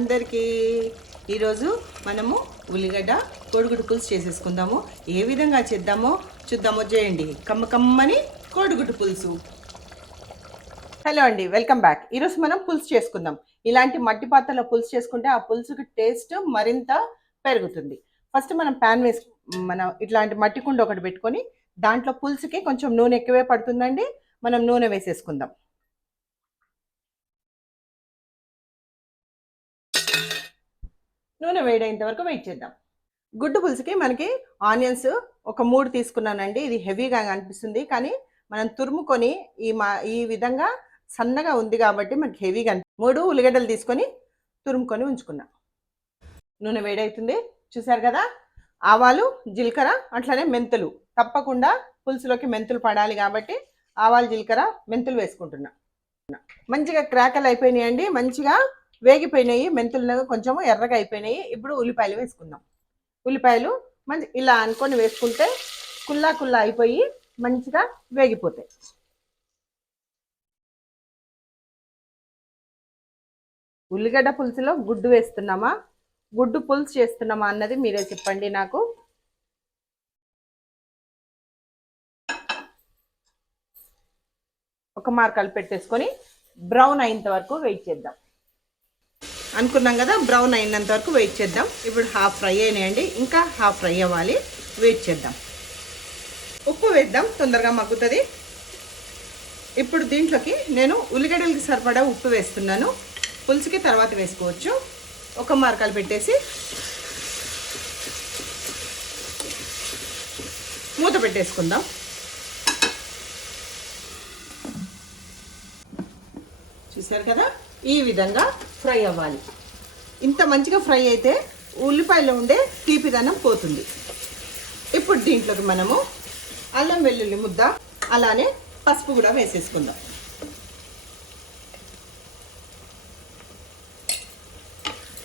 అందరికీ. ఈరోజు మనము ఉల్లిగడ్డ కోడిగుడ్డు పులుసు చేసేసుకుందాము. ఏ విధంగా చేద్దామో చూద్దామో. చేయండి కమ్మని కోడిగుడ్డు పులుసు. హలో అండి, వెల్కమ్ బ్యాక్. ఈరోజు మనం పులుసు చేసుకుందాం. ఇలాంటి మట్టి పాత్రలో పులుసు చేసుకుంటే ఆ పులుసుకి టేస్ట్ మరింత పెరుగుతుంది. ఫస్ట్ మనం ప్యాన్ వేసి మనం ఇట్లాంటి మట్టి కుండ ఒకటి పెట్టుకొని దాంట్లో పులుసుకి కొంచెం నూనె ఎక్కువే పడుతుందండి. మనం నూనె వేసేసుకుందాం. నూనె వేడైనంత వరకు వెయిట్ చేద్దాం. గుడ్డు పులుసుకి మనకి ఆనియన్స్ ఒక 3 తీసుకున్నానండి. ఇది హెవీగా అనిపిస్తుంది, కానీ మనం తురుముకొని ఈ విధంగా సన్నగా ఉంది కాబట్టి మనకి హెవీగా 3 ఉల్లిగడ్డలు తీసుకొని తురుముకొని ఉంచుకున్నాం. నూనె వేడవుతుంది, చూసారు కదా. ఆవాలు, జీలకర్ర, అట్లనే మెంతులు. తప్పకుండా పులుసులోకి మెంతులు పడాలి కాబట్టి ఆవాలు, జీలకర్ర, మెంతులు వేసుకుంటున్నా. మంచిగా క్రాకలు అయిపోయినాయండి, మంచిగా వేగిపోయినాయి. మెంతులు కొంచెం ఎర్రగా అయిపోయినాయి. ఇప్పుడు ఉల్లిపాయలు వేసుకుందాం. ఉల్లిపాయలు మంచి ఇలా అనుకొని వేసుకుంటే కుల్లా అయిపోయి మంచిగా వేగిపోతాయి. ఉల్లిగడ్డ పులుసులో గుడ్డు వేస్తున్నామా, గుడ్డు పులుసు చేస్తున్నామా అన్నది మీరే చెప్పండి నాకు. ఒక మార్కాలు పెట్టేసుకొని బ్రౌన్ అయినంత వరకు వెయిట్ చేద్దాం. అనుకున్నాం కదా, బ్రౌన్ అయినంత వరకు వెయిట్ చేద్దాం. ఇప్పుడు హాఫ్ ఫ్రై అయినాయండి, ఇంకా హాఫ్ ఫ్రై అవ్వాలి. వెయిట్ చేద్దాం. ఉప్పు వేద్దాం, తొందరగా మగ్గుతుంది. ఇప్పుడు దీంట్లోకి నేను ఉల్లిగడ్డలకి సరిపడా ఉప్పు వేస్తున్నాను. పులుసుకి తర్వాత వేసుకోవచ్చు. ఒక మార్కాలు పెట్టేసి మూత పెట్టేసుకుందాం. చూసారు కదా, ఈ విధంగా ఫ్రై అవ్వాలి. ఇంత మంచిగా ఫ్రై అయితే ఉల్లిపాయలో ఉండే తీపిదనం పోతుంది. ఇప్పుడు దీంట్లోకి మనము అల్లం వెల్లుల్లి ముద్ద, అలానే పసుపు కూడా వేసేసుకుందాం.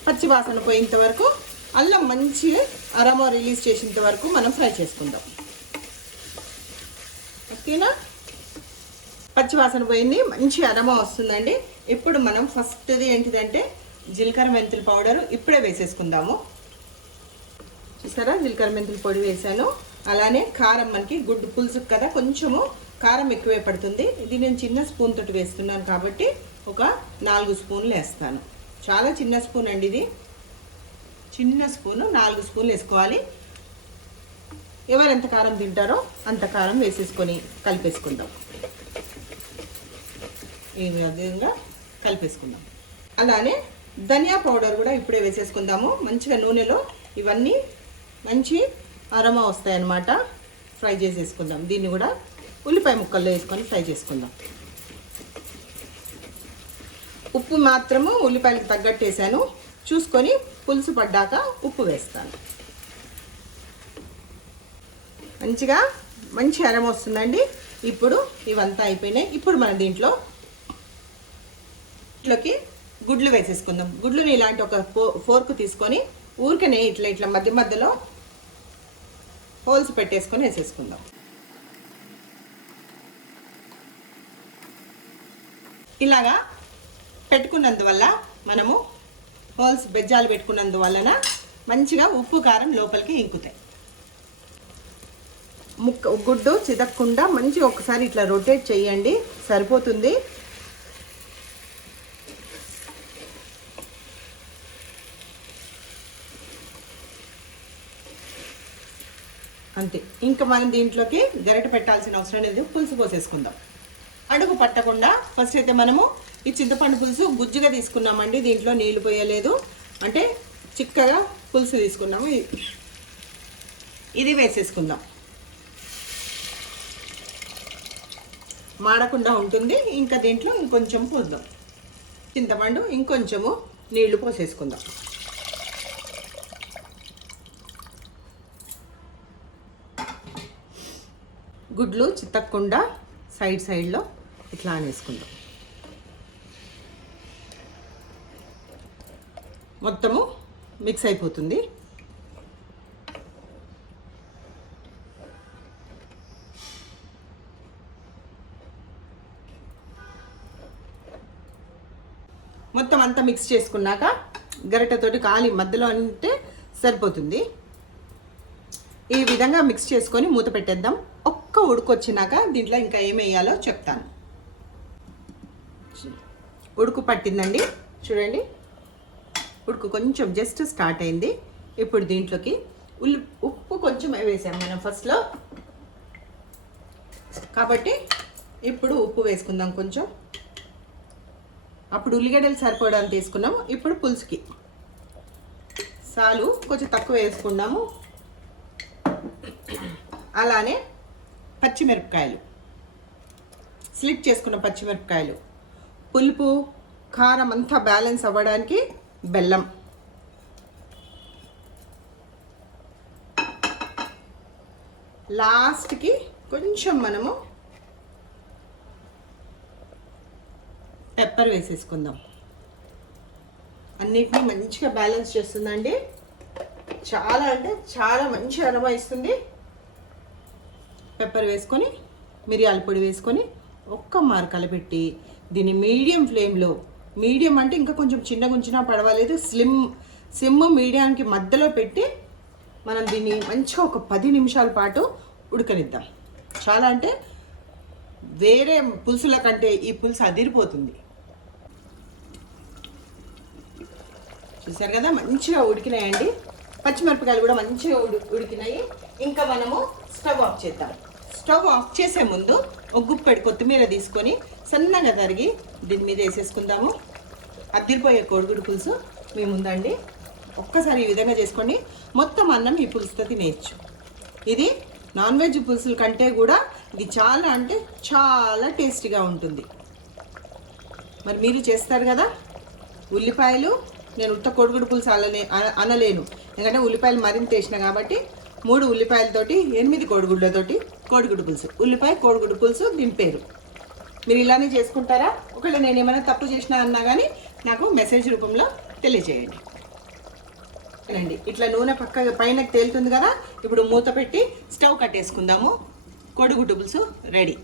పచ్చి వాసన పోయేంత వరకు, అల్లం మంచి అరోమా రిలీజ్ చేసేంత వరకు మనం ఫ్రై చేసుకుందాం. ఓకేనా. పచ్చి వాసన పోయింది, మంచి అరోమా వస్తుందండి. ఇప్పుడు మనం ఫస్ట్ది ఏంటిదంటే జీలకర్ర మెంతుల పౌడరు ఇప్పుడే వేసేసుకుందాము. చూసారా, జీలకర్ర మెంతుల పొడి వేసాను. అలానే కారం, మనకి గుడ్డు పులుసుకు కదా కొంచెము కారం ఎక్కువే పడుతుంది. ఇది నేను చిన్న స్పూన్ తోటి వేస్తున్నాను కాబట్టి ఒక 4 స్పూన్లు వేస్తాను. చాలా చిన్న స్పూన్ అండి ఇది. చిన్న స్పూను 4 స్పూన్లు వేసుకోవాలి. ఎవరు ఎంత కారం తింటారో అంత కారం వేసేసుకొని కలిపేసుకుందాం. ఈ విధంగా కలిపేసుకుందాం. అలానే ధనియా పౌడర్ కూడా ఇప్పుడే వేసేసుకుందాము. మంచిగా నూనెలో ఇవన్నీ మంచి అరోమా వస్తాయన్నమాట. ఫ్రై చేసేసుకుందాం. దీన్ని కూడా ఉల్లిపాయ ముక్కల్లో వేసుకొని ఫ్రై చేసుకుందాం. ఉప్పు మాత్రము ఉల్లిపాయలకు తగ్గట్టు వేసాను. చూసుకొని పులుసు పడ్డాక ఉప్పు వేస్తాను. మంచిగా మంచి అరోమా వస్తుందండి. ఇప్పుడు ఇవంతా అయిపోయినాయి. ఇప్పుడు మనం దీంట్లోకి గుడ్లు వేసేసుకుందాం. గుడ్లుని ఇలాంటి ఒక ఫోర్క్ తీసుకొని ఊరికనే ఇట్లా మధ్య మధ్యలో హోల్స్ పెట్టేసుకొని వేసేసుకుందాం. ఇలాగా పెట్టుకున్నందువల్ల మనము హోల్స్ బెజ్జాలు పెట్టుకున్నందువలన మంచిగా ఉప్పు కారం లోపలికి ఇంకుతాయి. గుడ్డు చిదక్కుండా మంచి ఒకసారి ఇట్లా రొటేట్ చేయండి, సరిపోతుంది. అంతే. ఇంకా మనం దీంట్లోకి గరిటె పెట్టాల్సిన అవసరం లేదు. పులుసు పోసేసుకుందాం. అడుగు పట్టకుండా ఫస్ట్ అయితే మనము ఈ చింతపండు పులుసు గుజ్జుగా తీసుకున్నామండి. దీంట్లో నీళ్లు పోయలేదు, అంటే చిక్కగా పులుసు తీసుకున్నాము. ఇది వేసేసుకుందాం. మాడకుండా ఉంటుంది. ఇంకా దీంట్లో ఇంకొంచెం పోద్దాం. చింతపండు ఇంకొంచెము నీళ్లు పోసేసుకుందాం. గుడ్లు చిత్తకుండా సైడ్లో ఇట్లా అనేసుకుందాం. మొత్తము మిక్స్ అయిపోతుంది. మొత్తం అంతా మిక్స్ చేసుకున్నాక గరిటెతోటి కాలి మధ్యలో అంటే సరిపోతుంది. ఈ విధంగా మిక్స్ చేసుకొని మూత పెట్టేద్దాం. ఒక్క ఉడుకు వచ్చినాక దీంట్లో ఇంకా ఏం వేయాలో చెప్తాను. ఉడుకు పట్టిందండి, చూడండి. ఉడుకు కొంచెం జస్ట్ స్టార్ట్ అయింది. ఇప్పుడు దీంట్లోకి ఉప్పు కొంచెం వేసాం మనం ఫస్ట్లో, కాబట్టి ఇప్పుడు ఉప్పు వేసుకుందాం కొంచెం. అప్పుడు ఉల్లిగడ్డలు సరిపోవడానికి తీసుకున్నాము, ఇప్పుడు పులుసుకి సాలు కొంచెం తక్కువ వేసుకున్నాము. అలానే పచ్చిమిరపకాయలు, స్లిట్ చేసుకున్న పచ్చిమిరపకాయలు, పులుపు కారం అంతా బ్యాలెన్స్ అవ్వడానికి బెల్లం, లాస్ట్కి కొంచెం మనము పెప్పర్ వేసేసుకుందాం. అన్నిటినీ మంచిగా బ్యాలెన్స్ చేస్తుందండి. చాలా అంటే చాలా మంచి అరోమా ఇస్తుంది. పెప్పర్ వేసుకొని మిరియాల పొడి వేసుకొని ఒక్క మారు కలపెట్టి దీన్ని మీడియం ఫ్లేమ్లో, మీడియం అంటే ఇంకా కొంచెం చిన్నగా ఉంచినా పర్వాలేదు, సిమ్ మీడియానికి మధ్యలో పెట్టి మనం దీన్ని మంచిగా ఒక 10 నిమిషాల పాటు ఉడకనిద్దాం. చాలా అంటే వేరే పులుసుల కంటే ఈ పులుసు అదిరిపోతుంది. చూసారు కదా, మంచిగా ఉడికినాయండి. పచ్చిమిరపకాయలు కూడా మంచిగా ఉడికినాయి. ఇంకా మనము స్టవ్ ఆఫ్ చేద్దాం. స్టవ్ ఆఫ్ చేసే ముందు ఒక గుప్పెడు కొత్తిమీర తీసుకొని సన్నగా తరిగి దీని మీద వేసేసుకుందాము. అదిరిపోయే కోడిగుడ్డు పులుసు మీ ముందండి. ఒక్కసారి ఈ విధంగా చేసుకోండి, మొత్తం అన్నం ఈ పులుసుతో తినేయచ్చు. ఇది నాన్ వెజ్ పులుసుల కంటే కూడా ఇది చాలా అంటే చాలా టేస్టీగా ఉంటుంది. మరి మీరు చేస్తారు కదా. ఉల్లిపాయలు నేను ఉత్త కోడిగుడ్డు పులుసు అనలేను, ఎందుకంటే ఉల్లిపాయలు మరింత వేసిన కాబట్టి 3 ఉల్లిపాయలతోటి 8 కోడిగుడ్లతోటి కోడిగుడ్డు పులుసు, ఉల్లిపాయ కోడిగుడ్డు పులుసు దీని పేరు. మీరు ఇలానే చేసుకుంటారా? ఒకవేళ నేను ఏమైనా తప్పు చేసినా అన్నా కానీ నాకు మెసేజ్ రూపంలో తెలియజేయండి. ఇట్లా నూనె పైన తేలుతుంది కదా. ఇప్పుడు మూత పెట్టి స్టవ్ కట్టేసుకుందాము. కోడిగుడ్డు పులుసు రెడీ.